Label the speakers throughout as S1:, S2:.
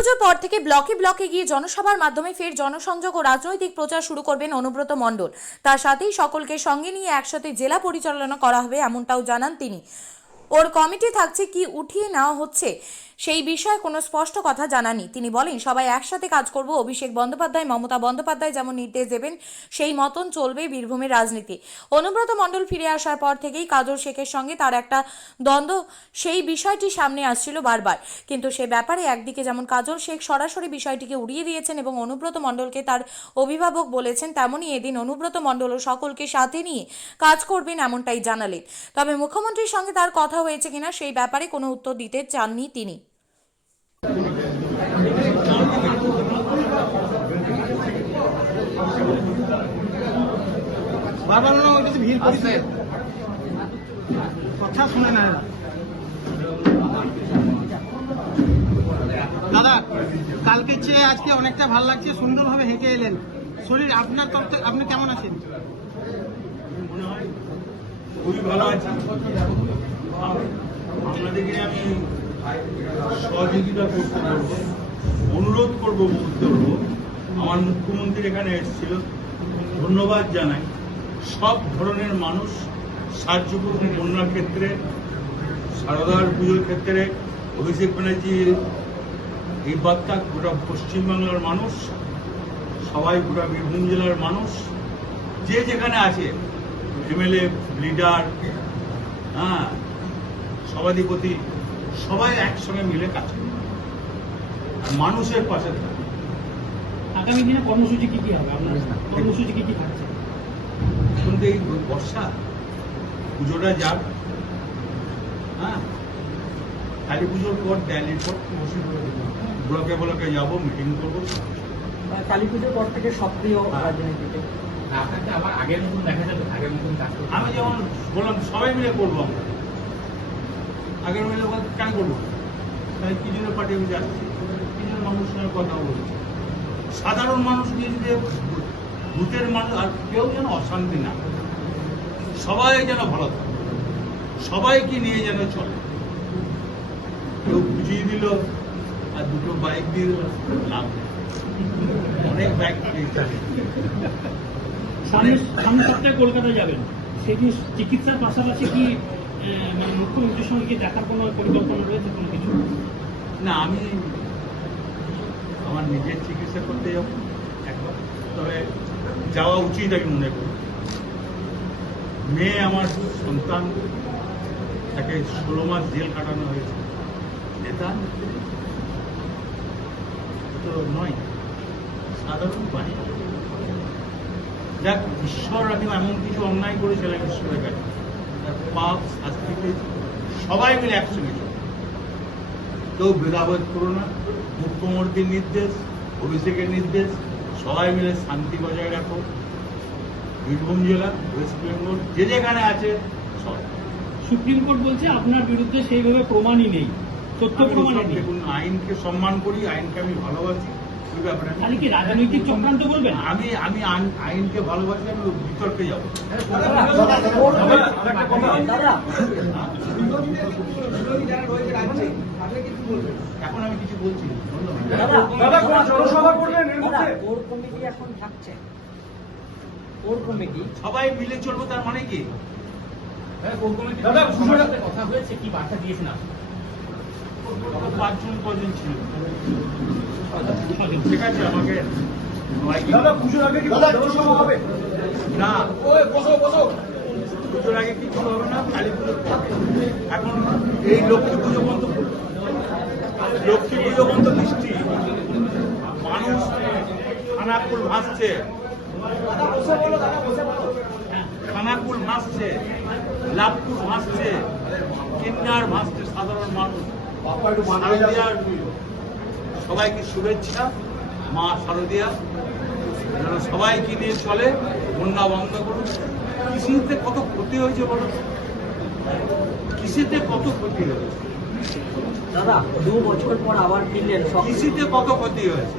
S1: পুজোর পর থেকে ব্লকে ব্লকে গিয়ে জনসভার মাধ্যমে ফের জনসংযোগ ও রাজনৈতিক প্রচার শুরু করবেন অনুব্রত মণ্ডল। তার সাথেই সকলকে সঙ্গে নিয়ে একসাথে জেলা পরিচালনা করা হবে, এমনটাও জানান তিনি। ওর কমিটি থাকছে কি উঠিয়ে নেওয়া হচ্ছে সেই বিষয়ে কোনো স্পষ্ট কথা জানানি তিনি বলেন, সবাই একসাথে কাজ করব, অভিষেক বন্দ্যোপাধ্যায়, মমতা বন্দ্যোপাধ্যায় যেমন নির্দেশ দেবেন, সেই মতন চলবে বীরভূমের রাজনীতি। অনুব্রত মণ্ডল ফিরে আসার পর থেকেই কাজল শেখের সঙ্গে তার একটা দ্বন্দ্ব, সেই বিষয়টি সামনে আসছিল বারবার। কিন্তু সে ব্যাপারে একদিকে যেমন কাজল শেখ সরাসরি বিষয়টিকে উড়িয়ে দিয়েছেন এবং অনুব্রত মণ্ডলকে তার অভিভাবক বলেছেন তেমনই এদিন অনুব্রত মণ্ডল ও সকলকে সাথে নিয়ে কাজ করবেন এমনটাই জানালেন। তবে মুখ্যমন্ত্রীর সঙ্গে তার কথা হয়েছে কিনা সেই ব্যাপারে কোনো উত্তর দিতে চাননি তিনি।
S2: বারবার না ওই ভিড় করছে কথা শুনে না দাদা কালকে চেয়ে আজকে অনেকটা ভালো লাগছে সুন্দরভাবে হেঁটে এলেন। শরীর আপনার তরফ আপনি কেমন আছেন?
S3: খুবই ভালো আছি। আপনাদেরকে আমি সহযোগিতা করতে পারব অনুরোধ করব বলতে পারব আমার মুখ্যমন্ত্রী এখানে এসেছিল, ধন্যবাদ জানাই। সব ধরনের মানুষ সাহায্য করবে বন্যার ক্ষেত্রে, সারদার পুজোর ক্ষেত্রে, অভিষেক ব্যানার্জি এই বার্তা, গোটা পশ্চিমবাংলার মানুষ, সবাই গোটা বীরভূম জেলার মানুষ, যে যেখানে আছে এমএলএ লিডার হ্যাঁ সভাধিপতি সবাই একসঙ্গে মিলে কাজ করে। আর মানুষের পাশে থাকে।
S4: আগামী দিনে কর্মসূচি কি কি হবে? আপনার কর্মসূচি কি কি থাকছে?
S3: এখন তো এই বর্ষা পুজোটা যাক হ্যাঁ কালী পুজোর পর ড্যালির পর ব্লকে ব্লকে যাব মিটিং করব
S4: কালী পুজোর পর থেকে সক্রিয় রাজনীতিতে।
S5: আপনাকে আবার আগের মতন দেখা যাবে আগের মতন কাজ
S3: আমি যেমন বললাম সবাই মিলে করব আমরা। আগের মিলে বলতে কেন করব? তাই কি জন্য পার্টি আমি যাচ্ছি। কি জন্য মানুষের সঙ্গে কথা বলছি সাধারণ মানুষ নিয়ে ভূতের মানুষ আর কেউ যেন অশান্তি না সবাই যেন ভালো থাকে সবাইকে নিয়ে যেন চলে। কেউ বুঝিয়ে দিল আর দুটো বাইক দিয়ে লাভ নেই।
S4: সামনে সপ্তাহে কলকাতা যাবেন। সেটি চিকিৎসার পাশাপাশি কি মানে মুখ্যমন্ত্রীর সঙ্গে কি দেখার কোনো পরিকল্পনা রয়েছে কোনো কিছু?
S3: না আমি আমার নিজের চিকিৎসা করতে যাব একবার। তবে যাওয়া উচিত আমি মনে করি। মেয়ে আমার সন্তান তাকে ষোলো মাস জেল কাটানো হয়েছে। নেতা? তো নয়। সাধারণ বাণী যাক ঈশ্বর আমি এমন কিছু অন্যায় করেছিলাম ঈশ্বরের কাছে তার পাপ শাস্তি সবাই মিলে একসঙ্গে কেউ ভেদাভেদ করো না। মুখ্যমন্ত্রীর নির্দেশ অভিষেকের নির্দেশ সবাই মিলে শান্তি বজায় রাখো। বীরভূম জেলা ওয়েস্ট বেঙ্গল যে যেখানে আছে সব
S4: সুপ্রিম কোর্ট বলছে আপনার বিরুদ্ধে সেইভাবে প্রমাণই নেই।
S3: সব
S4: নেই।
S3: দেখুন আইনকে সম্মান করি আইনকে আমি ভালোবাসি। ওই ব্যাপারে?
S4: তাহলে কি রাজনৈতিক চক্রান্ত করবেন?
S3: আমি আমি আইনকে ভালোবাসি আমি বিতর্কে যাব। এখন আমি কিছু বলছি না। ধন্যবাদ
S6: ওর কমিটি এখন থাকছে। ওর কমিটি?
S3: সবাই মিলে চলবো তার মানে কি?
S5: দাদা কথা হয়েছে কি বার্তা দিয়েছেন আপনি?
S3: পাঁচজন কজন ছিল? ঠিক আছে আমাকে
S2: পুজোর আগে কি জনসভা হবে?
S3: না। পুজোর আগে কিছু হবে না? কালী পুজোর এখন এই লক্ষ্মী পুজো বন্ধ। লক্ষ্মী পুজো বন্ধ বৃষ্টি মানুষ খানাকুল ভাসছে। খানাকুল ভাসছে লাভপুর ভাসছে কিন্নার ভাসছে সাধারণ মানুষ। সবাইকে শুভেচ্ছা মা শারদিয়া। যেন সবাইকে নিয়ে চলে বন্যা বন্ধ করুন। কৃষিতে কত ক্ষতি হয়েছে বলো? কৃষিতে কত ক্ষতি হয়েছে?
S6: দাদা দু বছর পর আবার সব
S3: কৃষিতে কত ক্ষতি হয়েছে?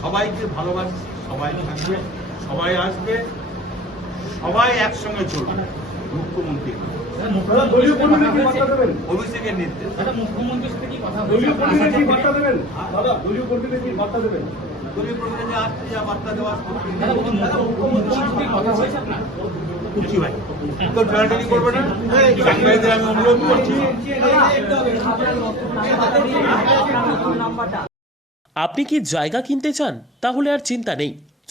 S3: সবাইকে ভালোবাসি সবাই থাকবে সবাই আসবে। সবাই একসঙ্গে চলবে। মুখ্যমন্ত্রী? অভিষেকের নির্দেশ। টানাটানি করবে না? সাংবাদিকদের আমি অনুরোধ করছি।
S7: আপনি কি জায়গা কিনতে চান? তাহলে আর চিন্তা নেই।